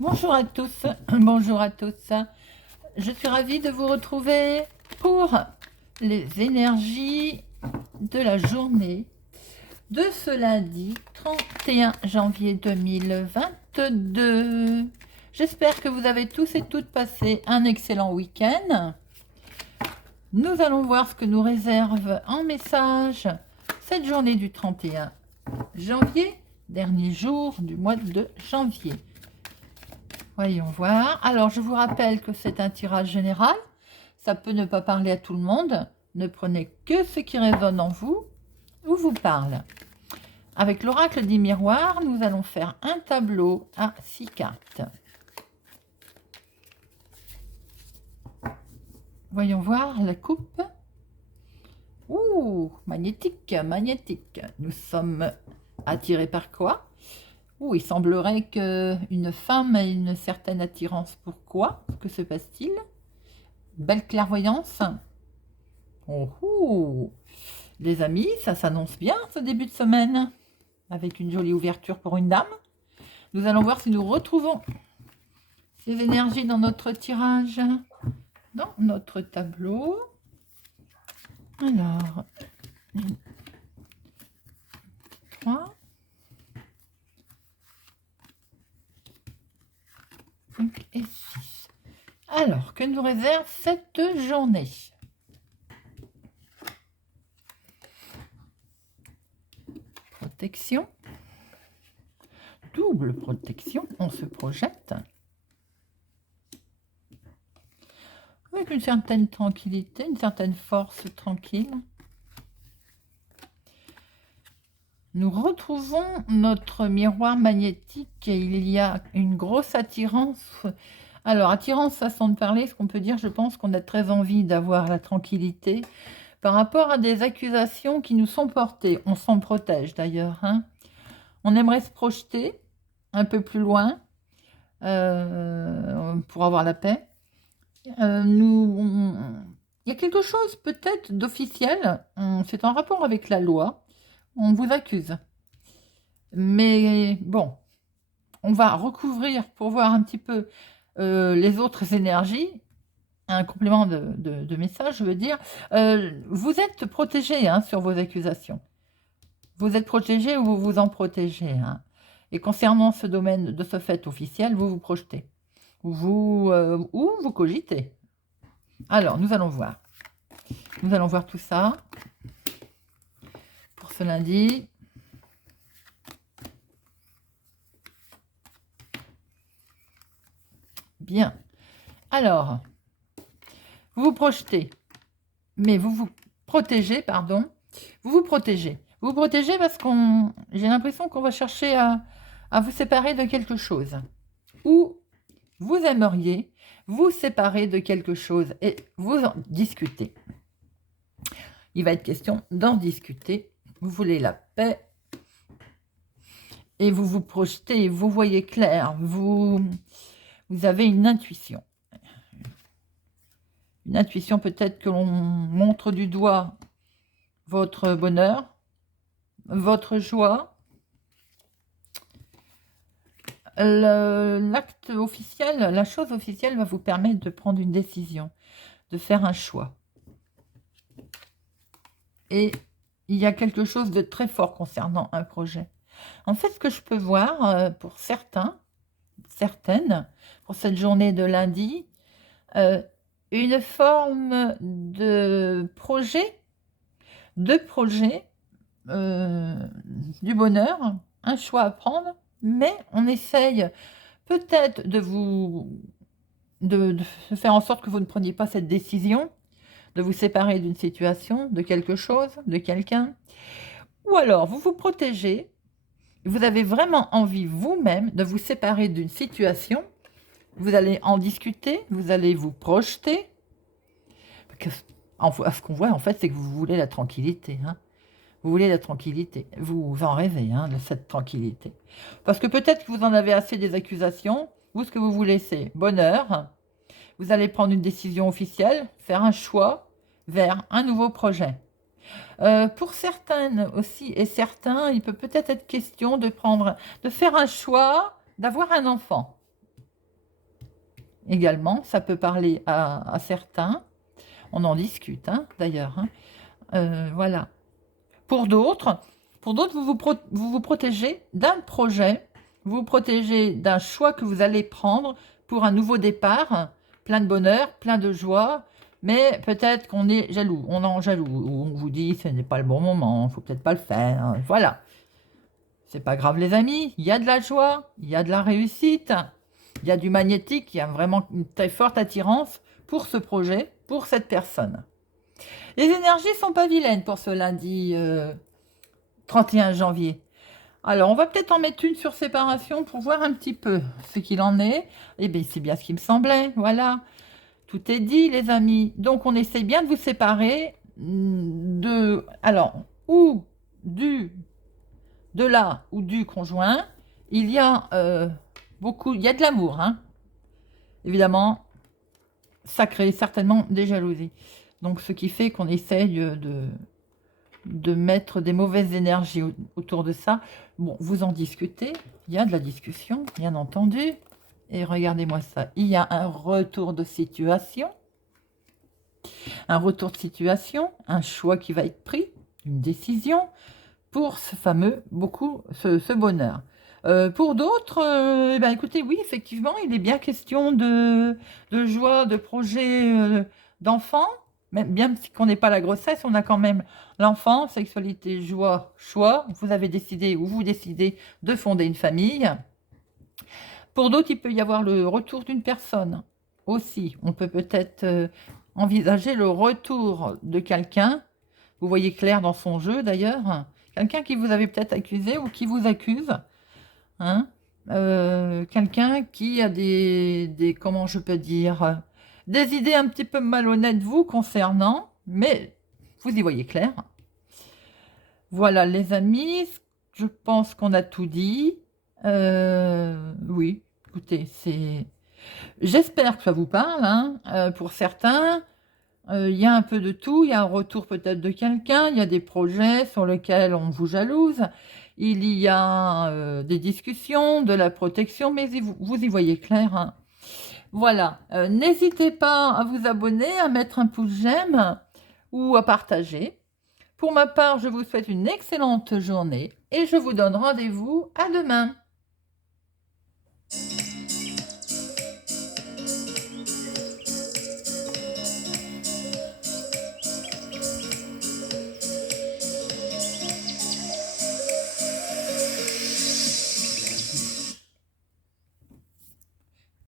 Bonjour à tous, bonjour à tous. Je suis ravie de vous retrouver pour les énergies de la journée de ce lundi 31 janvier 2022. J'espère que vous avez tous et toutes passé un excellent week-end. Nous allons voir ce que nous réserve en message cette journée du 31 janvier, dernier jour du mois de janvier. Voyons voir. Alors, je vous rappelle que c'est un tirage général. Ça peut ne pas parler à tout le monde. Ne prenez que ce qui résonne en vous ou vous parle. Avec l'oracle des miroirs, nous allons faire un tableau à 6 cartes. Voyons voir la coupe. Ouh, magnétique, magnétique. Nous sommes attirés par quoi? Ouh, il semblerait qu'une femme ait une certaine attirance. Pourquoi? Que se passe-t-il? Belle clairvoyance. Oh, les amis, ça s'annonce bien ce début de semaine. Avec une jolie ouverture pour une dame. Nous allons voir si nous retrouvons ces énergies dans notre tirage, dans notre tableau. Alors, 3, 5 et 6. Alors, que nous réserve cette journée? Protection. Double protection, on se projette. Avec une certaine tranquillité, une certaine force tranquille. Nous retrouvons notre miroir magnétique et il y a une grosse attirance. Alors, attirance, façon de parler, ce qu'on peut dire, je pense qu'on a très envie d'avoir la tranquillité par rapport à des accusations qui nous sont portées. On s'en protège d'ailleurs. Hein. On aimerait se projeter un peu plus loin pour avoir la paix. Il y a quelque chose peut-être d'officiel, c'est en rapport avec la loi, on vous accuse. Mais bon, on va recouvrir pour voir un petit peu les autres énergies, un complément de message, je veux dire. Vous êtes protégé hein, sur vos accusations. Vous êtes protégé ou vous vous en protégez. Hein. Et concernant ce domaine de ce fait officiel, vous vous projetez. Ou vous cogitez. Alors, nous allons voir. Nous allons voir tout ça pour ce lundi. Bien. Alors, vous vous projetez, mais vous vous protégez, pardon. Vous vous protégez. Vous vous protégez parce j'ai l'impression qu'on va chercher à vous séparer de quelque chose. Ou vous aimeriez vous séparer de quelque chose et vous en discuter. Il va être question d'en discuter. Vous voulez la paix et vous vous projetez, vous voyez clair, vous avez une intuition. Une intuition peut-être que l'on montre du doigt votre bonheur, votre joie. L'acte officiel, la chose officielle va vous permettre de prendre une décision, de faire un choix. Et il y a quelque chose de très fort concernant un projet. En fait, ce que je peux voir pour certaines, pour cette journée de lundi, une forme de projet, du bonheur, un choix à prendre, mais on essaye peut-être de faire en sorte que vous ne preniez pas cette décision, de vous séparer d'une situation, de quelque chose, de quelqu'un, ou alors vous vous protégez, vous avez vraiment envie vous-même de vous séparer d'une situation, vous allez en discuter, vous allez vous projeter, ce qu'on voit en fait c'est que vous voulez la tranquillité, hein. Vous voulez la tranquillité, vous en rêvez hein, de cette tranquillité. Parce que peut-être que vous en avez assez des accusations, vous ce que vous voulez c'est bonheur, vous allez prendre une décision officielle, faire un choix vers un nouveau projet. Pour certaines aussi et certains, il peut peut-être être question de faire un choix d'avoir un enfant. également. Ça peut parler à certains. On en discute, hein, d'ailleurs. Hein. Voilà. Pour d'autres, vous vous protégez d'un projet, vous vous protégez d'un choix que vous allez prendre pour un nouveau départ, plein de bonheur, plein de joie, mais peut-être qu'on est jaloux, on est en jaloux, ou on vous dit ce n'est pas le bon moment, il faut peut-être pas le faire, hein. Voilà. C'est pas grave les amis, il y a de la joie, il y a de la réussite, il y a du magnétique, il y a vraiment une très forte attirance pour ce projet, pour cette personne. Les énergies sont pas vilaines pour ce lundi 31 janvier. Alors, on va peut-être en mettre une sur séparation pour voir un petit peu ce qu'il en est. Eh bien, c'est bien ce qui me semblait, voilà. Tout est dit, les amis. Donc, on essaie bien de vous séparer de... Alors, ou du... de là ou du conjoint. Il y a beaucoup... Il y a de l'amour, hein. Évidemment, ça crée certainement des jalousies. Donc, ce qui fait qu'on essaye de mettre des mauvaises énergies autour de ça. Bon, vous en discutez, il y a de la discussion, bien entendu. Et regardez-moi ça, il y a un retour de situation. Un retour de situation, un choix qui va être pris, une décision pour ce fameux ce bonheur. Pour d'autres, eh ben, écoutez, oui, effectivement, il est bien question de joie, de projet d'enfant. Même bien qu'on n'ait pas la grossesse, on a quand même l'enfant, sexualité, joie, choix. Vous avez décidé ou vous décidez de fonder une famille. Pour d'autres, il peut y avoir le retour d'une personne aussi. On peut peut-être envisager le retour de quelqu'un. Vous voyez clair dans son jeu d'ailleurs. Quelqu'un qui vous avait peut-être accusé ou qui vous accuse. Hein, quelqu'un qui a comment je peux dire, des idées un petit peu malhonnêtes vous concernant, mais vous y voyez clair. Voilà les amis, je pense qu'on a tout dit. Oui, écoutez, j'espère que ça vous parle, hein. Pour certains, il y a un peu de tout, il y a un retour peut-être de quelqu'un, il y a des projets sur lesquels on vous jalouse, il y a des discussions, de la protection, mais vous y voyez clair, hein. Voilà, n'hésitez pas à vous abonner, à mettre un pouce j'aime ou à partager. Pour ma part, je vous souhaite une excellente journée et je vous donne rendez-vous à demain.